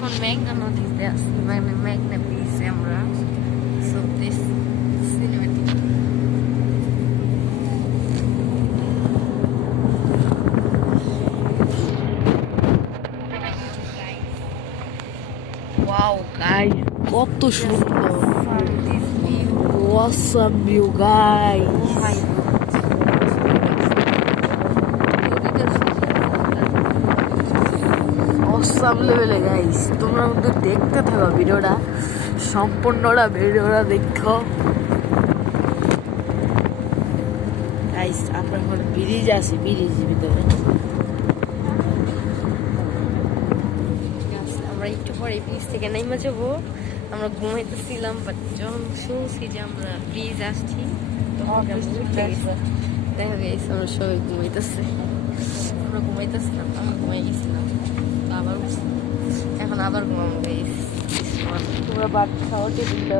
এখন মেঘনা নদীতে আছি, মানে মেঘনা বিচে আমরা। So this cinematic. Wow guys, কত সুন্দর! Awesome view guys. Oh my god. Awesome level guys. তোমরা আমাদের দেখতে থাকো ভিডিওটা, সম্পূর্ণটা ভিডিওটা দেখো গাইস। আমরা এখন ব্রিজ আছি, ব্রিজের ভিতরে। আমরা একটু পরে ব্রিজ থেকে নেমে যাবো। আমরা ঘুমাইতেছিলাম, বাট যখন শুনছি যে আমরা ব্রিজ আসছি তখন দেখা গেছে আমরা সবাই ঘুমাইতেছে। আমরা ঘুমাইতেছিলাম, আমি ঘুমাই গেছিলাম, তো আবার এখন আবার ঘুমাবো। তোমরা বাদ খাওয়া টেবিলটা